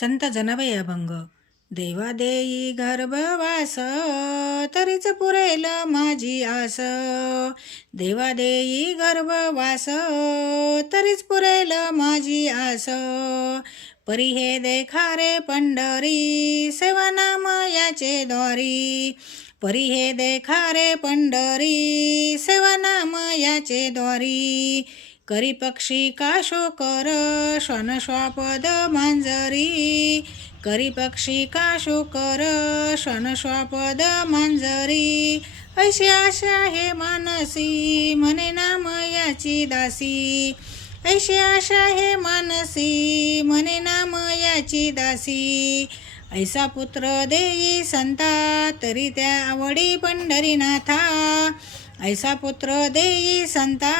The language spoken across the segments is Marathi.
संत जनाबाई अभंग. देवा देई गर्भवास, तरीच पुरेल माझी आस. देवा देई गर्भवास, तरीच पुरेल माझी आस. परी हे देखा रे पंढरी, सेवा नाम याचे द्वारी. परी हे देखा रे पंढरी, सेवा नाम याचे द्वारी. करी पक्षी काशो कर, श्वान श्वापद मांजरी. करी पक्षी काशो कर, श्वान श्वापद मांजरी. ऐशी आशा हे मानसी, म्हणे नाम याची दासी. ऐशी आशा हे मानसी, म्हणे नाम याची दासी. ऐसा पुत्र देई संता, तरी त्या आवडी पंढरीनाथा. ऐसा पुत्र देई संता,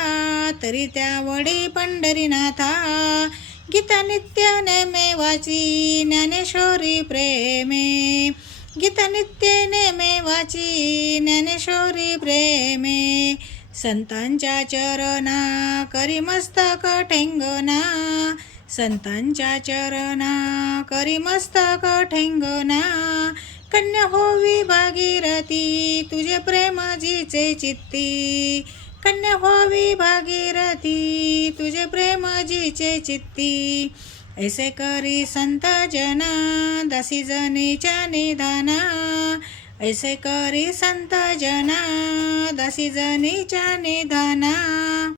तरी त्या आवडी पंढरीनाथा. गीता नित्य नेमे वाची, ज्ञानेश्वरी प्रेमे. गीता नित्य नेमे वाची, ज्ञानेश्वरी प्रेमे. संतांच्या चरणा, करी मस्तक ठेंगणा. संतांच्या चरणा, करी मस्तक ठेंगणा. कन्या होवी भागीरथी, तुझे प्रेम जीचे चित्ती. कन्या होवी भागीरथी, तुझे प्रेम जीचे चित्ती. ऐसे करी संत जना, दासी जनीच्या निधाना. ऐसे करी संत जना, दासी जनीच्या निधाना.